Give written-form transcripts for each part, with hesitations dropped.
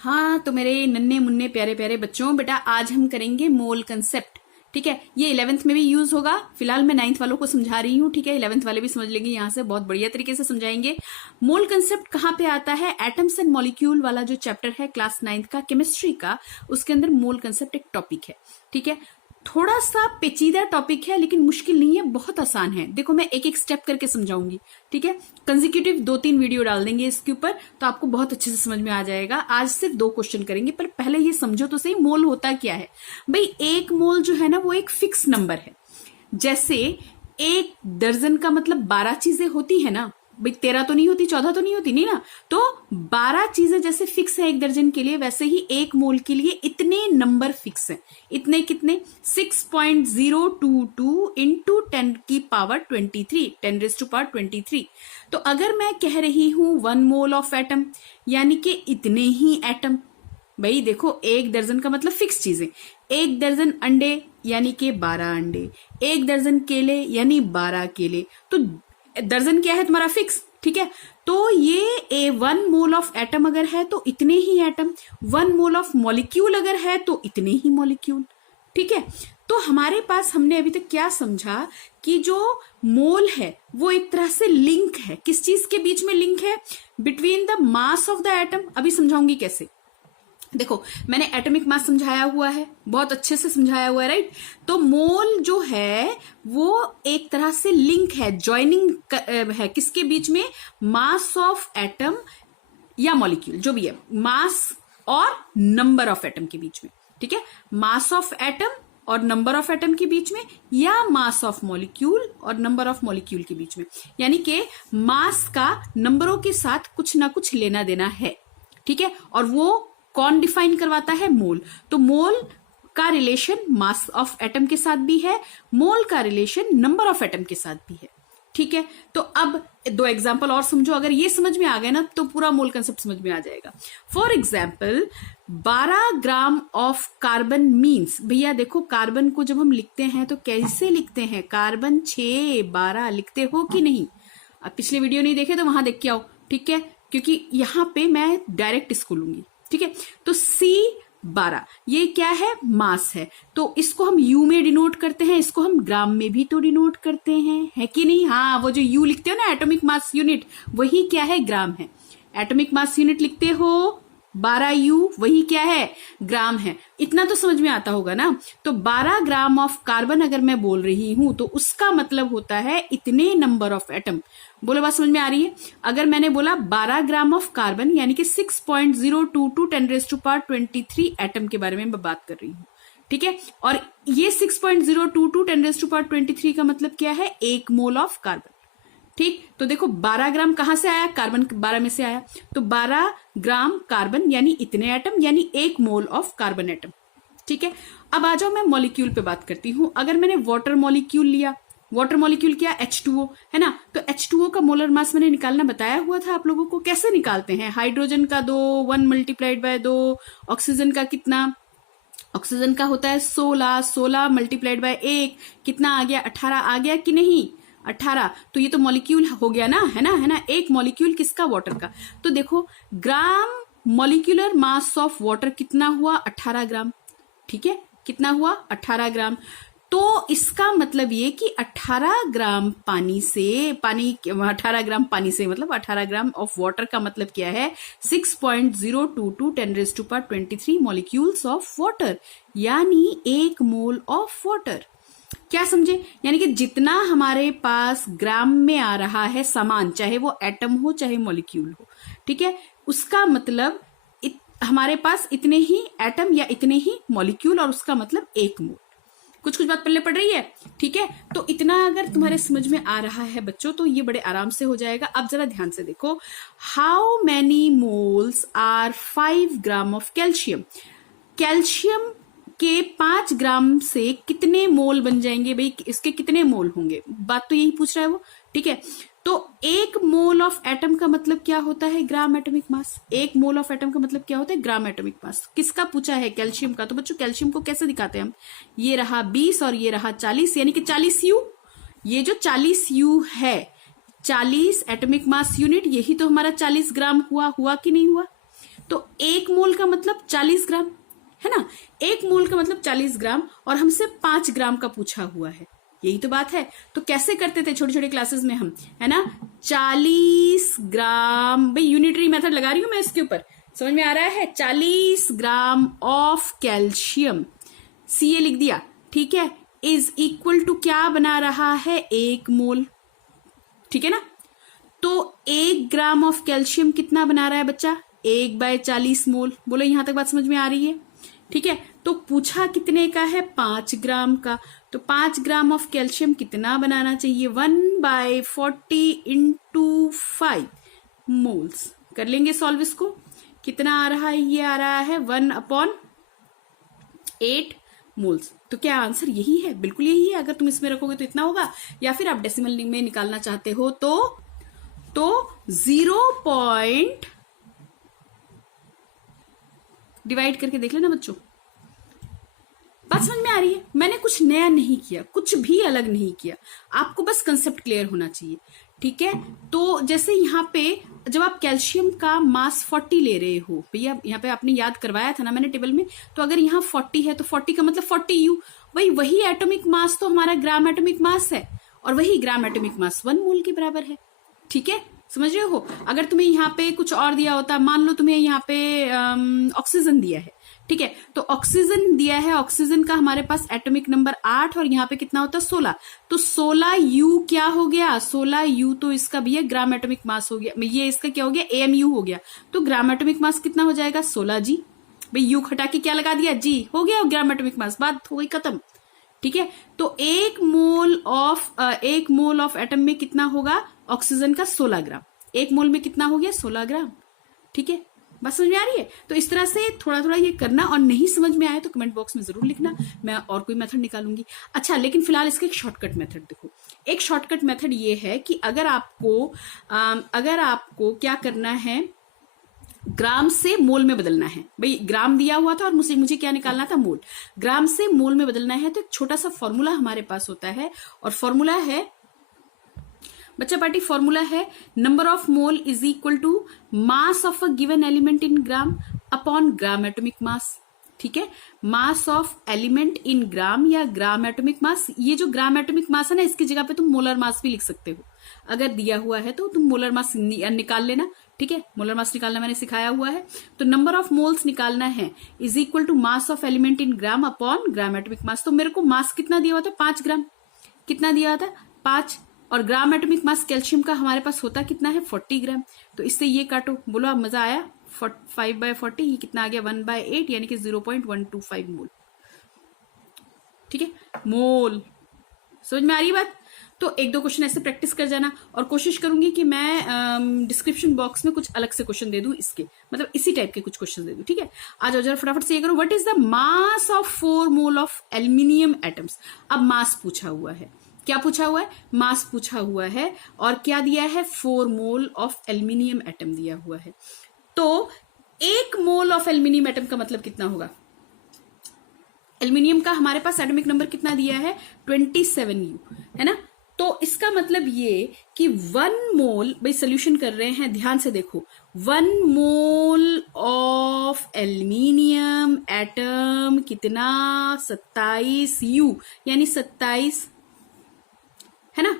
हाँ, तो मेरे नन्हे मुन्ने प्यारे प्यारे बच्चों, बेटा आज हम करेंगे मोल कंसेप्ट। ठीक है, ये 11th में भी यूज होगा। फिलहाल मैं 9th वालों को समझा रही हूँ। ठीक है, 11th वाले भी समझ लेंगे, यहाँ से बहुत बढ़िया तरीके से समझाएंगे। मोल कंसेप्ट कहाँ पे आता है? एटम्स एंड मॉलिक्यूल वाला जो चैप्टर है क्लास 9th का केमिस्ट्री का, उसके अंदर मोल कंसेप्ट एक टॉपिक है। ठीक है, थोड़ा सा पेचीदा टॉपिक है लेकिन मुश्किल नहीं है, बहुत आसान है। देखो मैं एक एक स्टेप करके समझाऊंगी। ठीक है, कंसेक्यूटिव 2-3 वीडियो डाल देंगे इसके ऊपर, तो आपको बहुत अच्छे से समझ में आ जाएगा। आज सिर्फ 2 क्वेश्चन करेंगे, पर पहले ये समझो तो सही मोल होता क्या है। भाई एक मोल जो है ना, वो एक फिक्स नंबर है। जैसे एक दर्जन का मतलब 12 चीजें होती है ना भाई, 13 तो नहीं होती, 14 तो नहीं होती, नहीं ना। तो 12 चीजें जैसे फिक्स है एक दर्जन के लिए, वैसे ही एक मोल के लिए इतने नंबर फिक्स हैं। इतने कितने? 6.022 इंटू 10 की पावर 23, 10⁻23। तो अगर मैं कह रही हूं 1 मोल ऑफ एटम, यानी कि इतने ही एटम। भाई देखो, एक दर्जन का मतलब फिक्स चीजें। एक दर्जन अंडे यानी कि 12 अंडे, एक दर्जन केले यानी 12 केले। तो दर्जन क्या है तुम्हारा? फिक्स। ठीक है, तो ये 1 मोल ऑफ एटम अगर है तो इतने ही एटम, 1 मोल ऑफ मॉलिक्यूल अगर है तो इतने ही मॉलिक्यूल। ठीक है, तो हमारे पास हमने अभी तक क्या समझा कि जो मोल है वो एक तरह से लिंक है। किस चीज के बीच में लिंक है? Between the mass of the atom. अभी समझाऊंगी कैसे। देखो मैंने एटॉमिक मास समझाया हुआ है, बहुत अच्छे से समझाया हुआ है, राइट। तो मोल जो है वो एक तरह से लिंक है, ज्वाइनिंग है किसके बीच में? मास ऑफ एटम या मॉलिक्यूल, जो भी है, मास और नंबर ऑफ एटम के बीच में। ठीक है, मास ऑफ एटम और नंबर ऑफ एटम के बीच में, या मास ऑफ मॉलिक्यूल और नंबर ऑफ मॉलिक्यूल के बीच में। यानी कि मास का नंबरों के साथ कुछ ना कुछ लेना देना है। ठीक है, और वो कौन डिफाइन करवाता है? मोल। तो मोल का रिलेशन मास ऑफ एटम के साथ भी है, मोल का रिलेशन नंबर ऑफ एटम के साथ भी है। ठीक है, तो अब 2 एग्जांपल और समझो। अगर ये समझ में आ गया ना तो पूरा मोल कंसेप्ट समझ में आ जाएगा। For example 12 gram of carbon means, भैया देखो कार्बन को जब हम लिखते हैं तो कैसे लिखते हैं? कार्बन 612 लिखते हो कि नहीं? अब पिछले वीडियो नहीं देखे तो वहां देख के आओ। ठीक है, क्योंकि यहां पे मैं डायरेक्ट इसको लूंगी। ठीक है, तो C12 ये क्या है? मास है। तो इसको हम U में डिनोट करते हैं, इसको हम ग्राम में भी तो डिनोट करते हैं, है कि नहीं? हाँ, वो जो U लिखते हो ना, एटॉमिक मास यूनिट, वही क्या है? ग्राम है। एटॉमिक मास यूनिट लिखते हो 12U, वही क्या है? ग्राम है। इतना तो समझ में आता होगा ना। तो 12 ग्राम ऑफ कार्बन अगर मैं बोल रही हूं तो उसका मतलब होता है इतने नंबर ऑफ एटम। बोलो, बात समझ में आ रही है? अगर मैंने बोला 12 ग्राम ऑफ कार्बन यानी कि 6.022 10⁻23 एटम के बारे में मैं बात कर रही हूं। ठीक है, और ये 6.022 10⁻23 का मतलब क्या है? 1 मोल ऑफ कार्बन। ठीक, तो देखो 12 ग्राम कहां से आया? कार्बन 12 में से आया। तो 12 ग्राम कार्बन यानी इतने एटम, यानी 1 मोल ऑफ कार्बन एटम। ठीक है, अब आ जाओ मैं मॉलिक्यूल पे बात करती हूं। अगर मैंने वाटर मॉलिक्यूल लिया, वाटर मॉलिक्यूल क्या? H2O है ना। तो H2O का मोलर मास मैंने निकालना बताया हुआ था आप लोगों को। कैसे निकालते हैं? हाइड्रोजन का 2, 1 × 2, ऑक्सीजन का कितना? ऑक्सीजन का होता है 16, 16 × 1 कितना आ गया? 18 आ गया कि नहीं? 18। तो ये तो मॉलिक्यूल हो गया ना, है ना, है ना। एक मॉलिक्यूल किसका? वाटर का। तो देखो gram molecular mass of water कितना हुआ? 18 ग्राम। ठीक है, कितना हुआ? 18 ग्राम। तो इसका मतलब ये कि 18 ग्राम पानी से 18 ग्राम पानी से मतलब 18 ग्राम ऑफ वाटर का मतलब क्या है? 6.022 10⁻23 मॉलिक्यूल्स ऑफ वाटर, यानी 1 मोल ऑफ वाटर। क्या समझे? यानी कि जितना हमारे पास ग्राम में आ रहा है सामान, चाहे वो एटम हो चाहे मॉलिक्यूल हो, ठीक है, उसका मतलब हमारे पास इतने ही एटम या इतने ही मॉलिक्यूल, और उसका मतलब 1 मोल। कुछ कुछ बात पल्ले पड़ रही है? ठीक है, तो इतना अगर तुम्हारे समझ में आ रहा है बच्चों तो ये बड़े आराम से हो जाएगा। अब जरा ध्यान से देखो, how many moles are 5 gram of calcium. Calcium के 5 ग्राम से कितने मोल बन जाएंगे? भाई इसके कितने मोल होंगे? बात तो यही पूछ रहा है वो। ठीक है, तो 1 मोल ऑफ एटम का मतलब क्या होता है? ग्राम atomic mass. 1 mole of atom का मतलब क्या होता है? ग्राम एटॉमिक मास। किसका पूछा है? कैल्शियम का। तो बच्चों कैल्शियम को कैसे दिखाते हैं हम? ये रहा 20 और ये रहा 40, यानी कि 40U। ये जो 40U है, 40 एटॉमिक मास यूनिट, यही तो हमारा 40 ग्राम हुआ कि नहीं हुआ? तो 1 मोल का मतलब 40 ग्राम, है ना। 1 मोल का मतलब 40 ग्राम और हमसे 5 ग्राम का पूछा हुआ है, यही तो बात है। तो कैसे करते थे छोटे छोटे क्लासेस में हम, है ना, 40 ग्राम, भाई यूनिटरी मेथड लगा रही हूं मैं इसके ऊपर, समझ में आ रहा है। 40 ग्राम ऑफ कैल्शियम, सी ए लिख दिया, ठीक है, इज इक्वल टू क्या बना रहा है, 1 मोल, ठीक है ना। तो 1 ग्राम ऑफ कैल्शियम कितना बना रहा है बच्चा, 1/40 मोल। बोलो यहां तक बात समझ में आ रही है, ठीक है। तो पूछा कितने का है, 5 ग्राम का। तो 5 ग्राम ऑफ कैल्शियम कितना बनाना चाहिए, 1/40 इंटू 5 मोल्स। कर लेंगे सॉल्व इसको, कितना आ रहा है, ये आ रहा है 1/8 मोल्स। तो क्या आंसर यही है, बिल्कुल यही है। अगर तुम इसमें रखोगे तो इतना होगा, या फिर आप डेसिमल में निकालना चाहते हो तो 0 पॉइंट डिवाइड करके देख लेना बच्चों। बात समझ में आ रही है, मैंने कुछ नया नहीं किया, कुछ भी अलग नहीं किया, आपको बस कंसेप्ट क्लियर होना चाहिए, ठीक है। तो जैसे यहाँ पे जब आप कैल्शियम का मास 40 ले रहे हो, भैया यहाँ पे आपने याद करवाया था ना मैंने टेबल में, तो अगर यहाँ 40 है तो 40 का मतलब 40U, वही एटॉमिक मास तो हमारा ग्राम एटॉमिक मास है, और वही ग्राम एटॉमिक मास 1 मोल के बराबर है, ठीक है, समझ रहे हो। अगर तुम्हें यहाँ पे कुछ और दिया होता, मान लो तुम्हें यहाँ पे ऑक्सीजन दिया है, ठीक है, तो ऑक्सीजन दिया है, ऑक्सीजन का हमारे पास एटॉमिक नंबर 8 और यहाँ पे कितना होता है 16, तो 16U क्या हो गया, 16U तो इसका भैया ग्राम एटॉमिक मास हो गया, ये इसका क्या हो गया, AMU हो गया। तो ग्राम एटॉमिक मास कितना हो जाएगा, 16G। भाई यू हटा के क्या लगा दिया, जी, हो गया ग्राम एटॉमिक मास, बात हो गई खत्म, ठीक है। तो 1 मोल ऑफ एटम में कितना होगा, ऑक्सीजन का 16 ग्राम, 1 मोल में कितना हो गया, 16 ग्राम, ठीक है। बस समझ में आ रही है। तो इस तरह से थोड़ा थोड़ा ये करना, और नहीं समझ में आए तो कमेंट बॉक्स में जरूर लिखना, मैं और कोई मेथड निकालूंगी। अच्छा, लेकिन फिलहाल इसका एक शॉर्टकट मेथड देखो। एक शॉर्टकट मेथड ये है कि अगर आपको क्या करना है, ग्राम से मोल में बदलना है, भाई ग्राम दिया हुआ था और मुझे क्या निकालना था, मोल, ग्राम से मोल में बदलना है, तो एक छोटा सा फॉर्मूला हमारे पास होता है, और फॉर्मूला है बच्चा पार्टी, फॉर्मूला है number of mole is equal to mass of a given element in gram upon gram atomic mass, ठीक है। मास ऑफ एलिमेंट इन ग्राम या ग्राम एटॉमिक मास, ये जो ग्राम एटॉमिक मास है ना, इसकी जगह पे तुम मोलर मास भी लिख सकते हो, अगर दिया हुआ है तो तुम मोलर मास निकाल लेना, ठीक है। मोलर मास निकालना मैंने सिखाया हुआ है। तो नंबर ऑफ मोल्स निकालना है is equal to mass of element in gram upon gram atomic mass. तो मेरे को मास कितना दिया हुआ था, 5 ग्राम, कितना दिया था 5, और ग्राम एटॉमिक मास कैल्शियम का हमारे पास होता कितना है, 40 ग्राम। तो इससे ये काटो, बोलो अब मजा आया, 5/40, ये कितना आ गया, 1/8, यानी कि 0.125 मोल, ठीक है, मोल। समझ में आ रही है बात। तो 1-2 क्वेश्चन ऐसे प्रैक्टिस कर जाना, और कोशिश करूंगी कि मैं डिस्क्रिप्शन बॉक्स में कुछ अलग से क्वेश्चन दे दूं, इसके मतलब इसी टाइप के कुछ क्वेश्चन दे दूं, ठीक है। आ जाओ जरा फटाफट से ये करो, what is the mass of 4 mole of aluminium atoms. अब मास पूछा हुआ है, क्या पूछा हुआ है, मास पूछा हुआ है, और क्या दिया है, 4 मोल ऑफ एल्यूमिनियम एटम दिया हुआ है। तो 1 मोल ऑफ एल्यूमिनियम एटम का मतलब कितना होगा, एल्यूमिनियम का हमारे पास एटॉमिक नंबर कितना दिया है, 27U, है ना। तो इसका मतलब ये कि 1 मोल, भाई सोल्यूशन कर रहे हैं, ध्यान से देखो, 1 मोल ऑफ एल्यूमिनियम एटम कितना, 27U, यानी 27, है ना।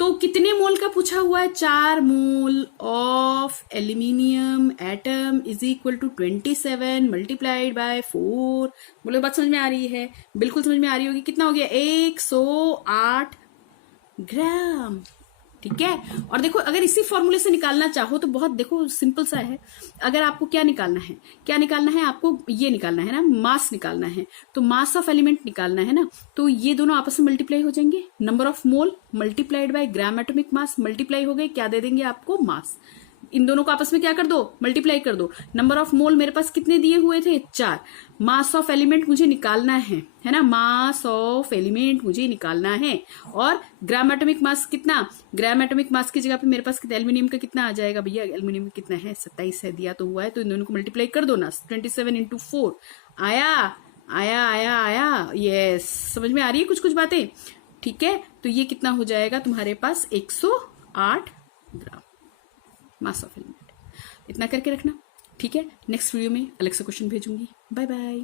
तो कितने मोल का पूछा हुआ है, 4 mole of aluminium atom is equal to 27 multiplied by 4। बोलो बात समझ में आ रही है, बिल्कुल समझ में आ रही होगी। कितना हो गया, 108 ग्राम, ठीक है। और देखो अगर इसी फॉर्मूले से निकालना चाहो तो बहुत देखो सिंपल सा है। अगर आपको क्या निकालना है, आपको ये निकालना है ना, मास निकालना है, तो मास ऑफ एलिमेंट निकालना है ना, तो ये दोनों आपस में मल्टीप्लाई हो जाएंगे, number of mole multiplied by gram atomic mass, multiply हो गए, क्या दे देंगे आपको, मास। इन दोनों को आपस में क्या कर दो, मल्टीप्लाई कर दो। नंबर ऑफ मोल मेरे पास कितने दिए हुए थे, 4। मास ऑफ एलिमेंट मुझे निकालना है ना, मास ऑफ एलिमेंट मुझे निकालना है। और ग्राम एटॉमिक मास कितना, ग्राम एटॉमिक मास की जगह पे मेरे पास एल्यूमिनियम का कितना आ जाएगा भैया, एल्यूमिनियम का कितना है, 27 है, दिया तो हुआ है, तो इन दोनों को मल्टीप्लाई कर दो ना, 27 इंटू 4 आया आया आया आया, यस, समझ में आ रही है कुछ कुछ बातें, ठीक है। तो ये कितना हो जाएगा तुम्हारे पास, 108 ग्राम मास ऑफ एलिमेंट। इतना करके रखना, ठीक है, नेक्स्ट वीडियो में अलग से क्वेश्चन भेजूंगी। Bye bye.